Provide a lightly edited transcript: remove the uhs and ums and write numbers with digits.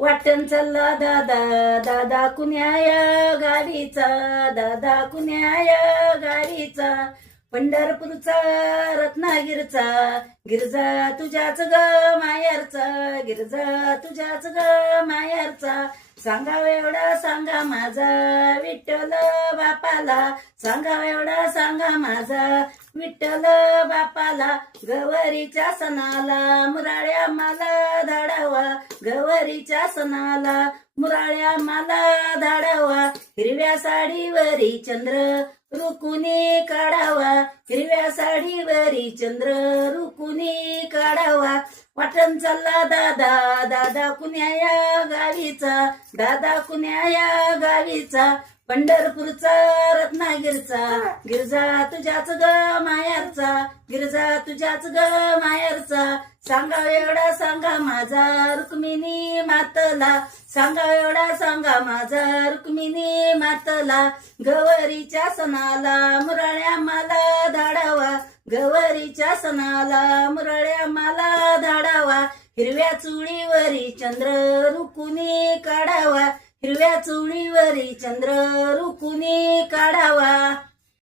वाटण चालला दादा दादा कुण्या गाडीचा दादा कुण्या गाडीचा पंढरपूरचा रत्नागिरचा गिरजा तुझ्याच ग माहेरचा गिरजा तुझ्याच ग माहेरचा सांगाव एवढा सांगा माझा विठ्ठल बापाला सांगाव एवढा सांगा माझा विठ्ठल बापाला गवरीच्या सणाला मुराळ्या मला धाडावा गवरीच्या सणाला मुराळ्या मला धाडावा हिरव्या साडीवरी चंद्र रुकुनी काढावा हिरव्या साडीवरी चंद्र रुकुनी काढावा वाटण चालला दादा दादा कुण्या गावीचा दादा कुण्या गावीचा पंढरपूरचा रत्नागिरचा गिरजा तुझ्याच ग माहेरचा गिरजा तुझ्याच ग माहेरचा सांगा एवढा सांगा माझा रुक्मिणी मातला सांगा एवढा सांगा माझा रुक्मिणी मातला गवरीच्या सणाला मुरळ्या मला धाडावा गवरीच्या सणाला मुरळ्या मला धाडावा हिरव्या चुळीवरी चंद्र रुकुनी काढावा हिरव्या चुळीवरी चंद्र रुकुनी काढावा।